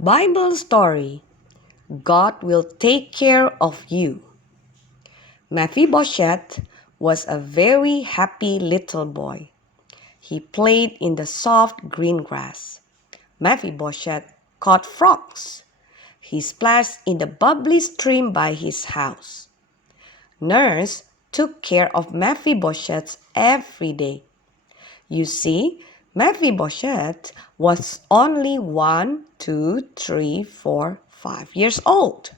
Bible story. God will take care of you. Mephibosheth was a very happy little boy. He played in the soft green grass. Mephibosheth caught frogs. He splashed in the bubbly stream by his house. Nurse took care of Mephibosheth every day. You see, Mephibosheth was only 5 years old.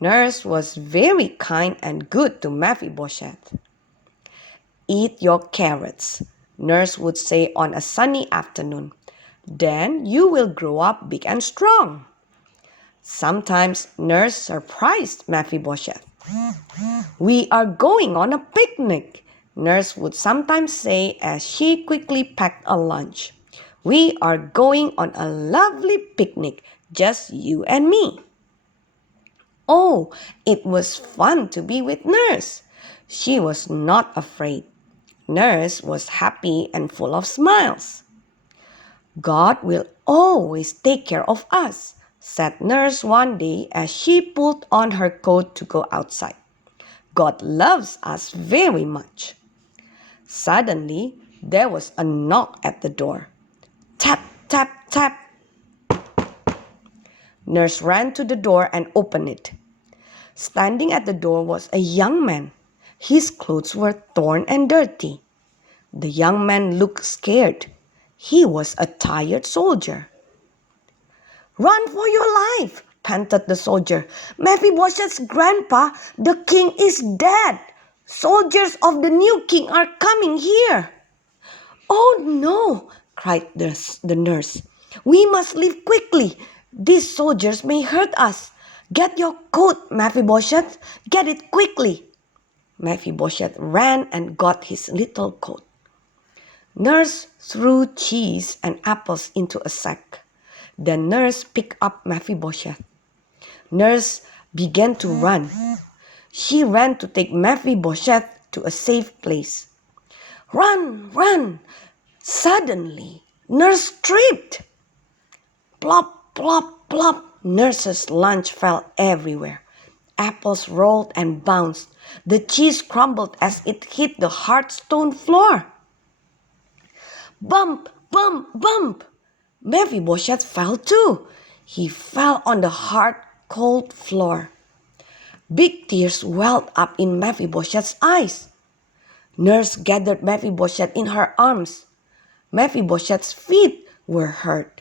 Nurse was very kind and good to Mephibosheth. Eat your carrots, Nurse would say on a sunny afternoon. Then you will grow up big and strong. Sometimes Nurse surprised Mephibosheth. We are going on a picnic, Nurse would sometimes say as she quickly packed a lunch. We are going on a lovely picnic, just you and me. Oh, it was fun to be with Nurse. She was not afraid. Nurse was happy and full of smiles. God will always take care of us, said Nurse one day as she pulled on her coat to go outside. God loves us very much. Suddenly, there was a knock at the door. Tap, tap, tap. Nurse ran to the door and opened it. Standing at the door was a young man. His clothes were torn and dirty. The young man looked scared. He was a tired soldier. Run for your life, panted the soldier. Mephibosheth's grandpa, the king, is dead. Soldiers of the new king are coming here. Oh no, cried the nurse. We must leave quickly. These soldiers may hurt us. Get your coat, Mephibosheth. Get it quickly. Mephibosheth ran and got his little coat. Nurse threw cheese and apples into a sack. Then Nurse picked up Mephibosheth. Nurse began to run. She ran to take Mephibosheth to a safe place. Run, run! Suddenly, Nurse tripped. Plop, plop, plop. Nurse's lunch fell everywhere. Apples rolled and bounced. The cheese crumbled as it hit the hard stone floor. Bump, bump, bump. Mephibosheth fell too. He fell on the hard, cold floor. Big tears welled up in Mephibosheth's eyes. Nurse gathered Mephibosheth in her arms. Mephibosheth's feet were hurt.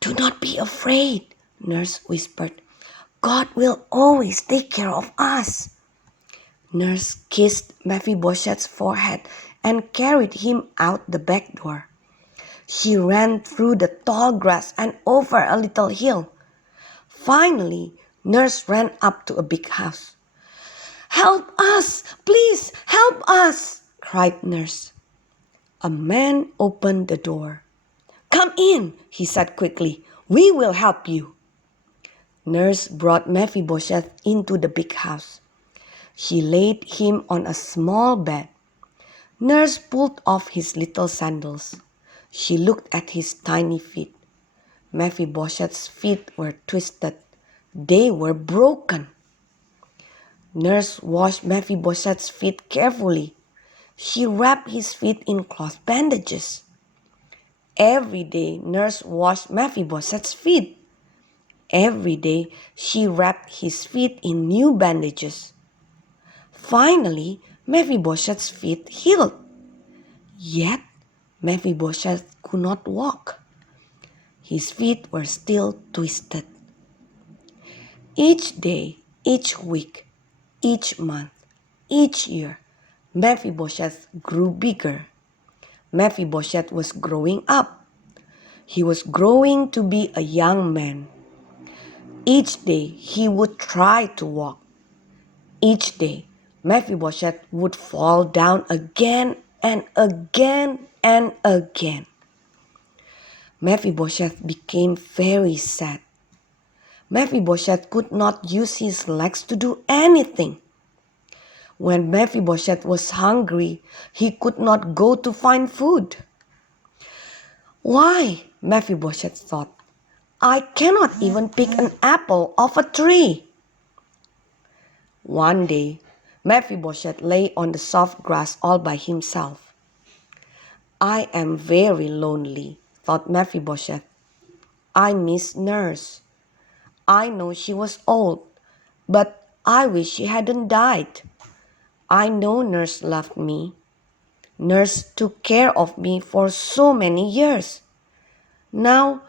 Do not be afraid, Nurse whispered. God will always take care of us. Nurse kissed Mephibosheth's forehead and carried him out the back door. She ran through the tall grass and over a little hill. Finally, Nurse ran up to a big house. Help us! Please help us! Cried Nurse. A man opened the door. Come in, he said quickly. We will help you. Nurse brought Mephibosheth into the big house. She laid him on a small bed. Nurse pulled off his little sandals. She looked at his tiny feet. Mephibosheth's feet were twisted. They were broken. Nurse washed Mephibosheth's feet carefully. She wrapped his feet in cloth bandages. Every day, Nurse washed Mephibosheth's feet. Every day, she wrapped his feet in new bandages. Finally, Mephibosheth's feet healed. Yet, Mephibosheth could not walk. His feet were still twisted. Each day, each week, each month, each year, Mephibosheth grew bigger. Mephibosheth was growing up. He was growing to be a young man. Each day, he would try to walk. Each day, Mephibosheth would fall down again and again and again. Mephibosheth became very sad. Mephibosheth could not use his legs to do anything. When Mephibosheth was hungry, he could not go to find food. Why? Mephibosheth thought. I cannot even pick an apple off a tree." One day, Mephibosheth lay on the soft grass all by himself. "I am very lonely," thought Mephibosheth. "I miss Nurse. I know she was old, but I wish she hadn't died. I know Nurse loved me. Nurse took care of me for so many years. Now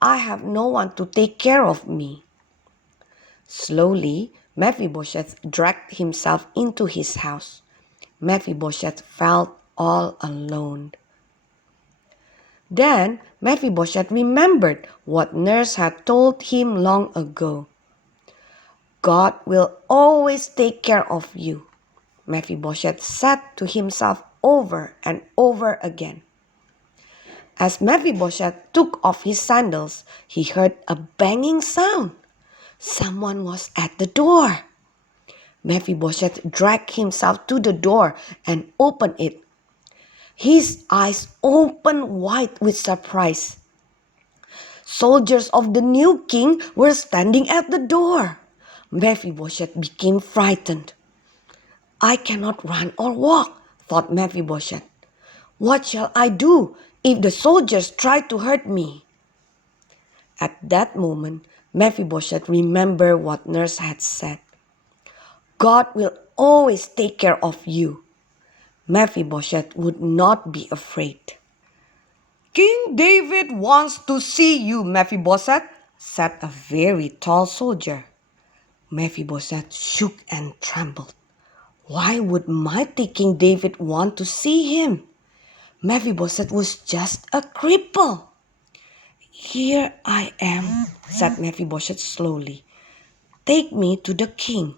I have no one to take care of me." Slowly, Mephibosheth dragged himself into his house. Mephibosheth felt all alone. Then Mephibosheth remembered what Nurse had told him long ago. "God will always take care of you," Mephibosheth said to himself over and over again. As Mephibosheth took off his sandals, he heard a banging sound. Someone was at the door. Mephibosheth dragged himself to the door and opened it. His eyes opened wide with surprise. Soldiers of the new king were standing at the door. Mephibosheth became frightened. "I cannot run or walk," thought Mephibosheth. "What shall I do if the soldiers try to hurt me?" At that moment, Mephibosheth remembered what Nurse had said. "God will always take care of you." Mephibosheth would not be afraid. "King David wants to see you, Mephibosheth," said a very tall soldier. Mephibosheth shook and trembled. Why would mighty King David want to see him? Mephibosheth was just a cripple. "Here I am," said Mephibosheth slowly. "Take me to the king."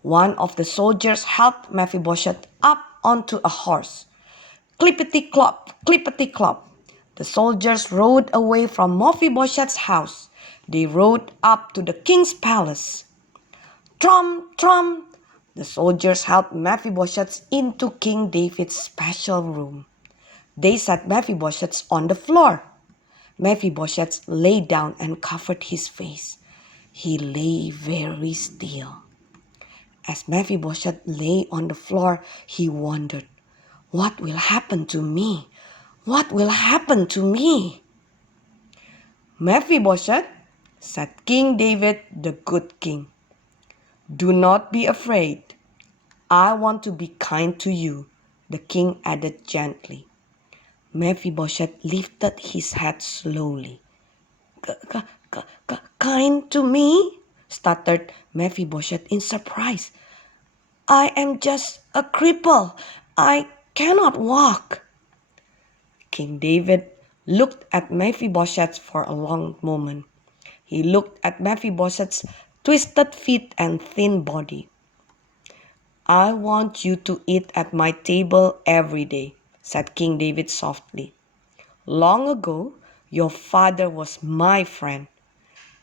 One of the soldiers helped Mephibosheth up onto a horse. Clippity-clop, clippity-clop. The soldiers rode away from Mephibosheth's house. They rode up to the king's palace. Trum, trum. The soldiers helped Mephibosheth into King David's special room. They set Mephibosheth on the floor. Mephibosheth lay down and covered his face. He lay very still. As Mephibosheth lay on the floor, he wondered, "What will happen to me? What will happen to me?" "Mephibosheth," said King David, the good king, "do not be afraid. I want to be kind to you," the king added gently. Mephibosheth lifted his head slowly. "Kind to me?" stuttered Mephibosheth in surprise. "I am just a cripple. I cannot walk." King David looked at Mephibosheth for a long moment. He looked at Mephibosheth's twisted feet and thin body. "I want you to eat at my table every day," said King David softly. "Long ago, your father was my friend.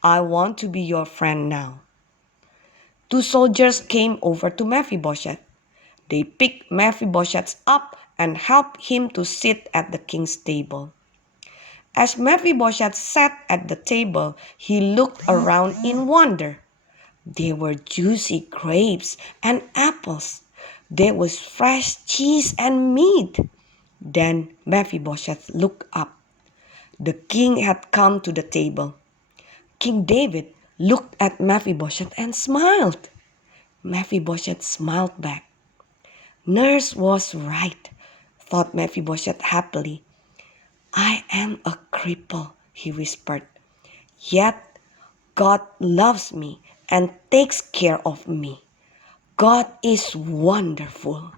I want to be your friend now." Two soldiers came over to Mephibosheth. They picked Mephibosheth up and helped him to sit at the king's table. As Mephibosheth sat at the table, he looked around in wonder. There were juicy grapes and apples. There was fresh cheese and meat. Then Mephibosheth looked up. The king had come to the table. King David looked at Mephibosheth and smiled. Mephibosheth smiled back. Nurse was right, thought Mephibosheth happily. "I am a cripple," he whispered. "Yet God loves me and takes care of me. God is wonderful."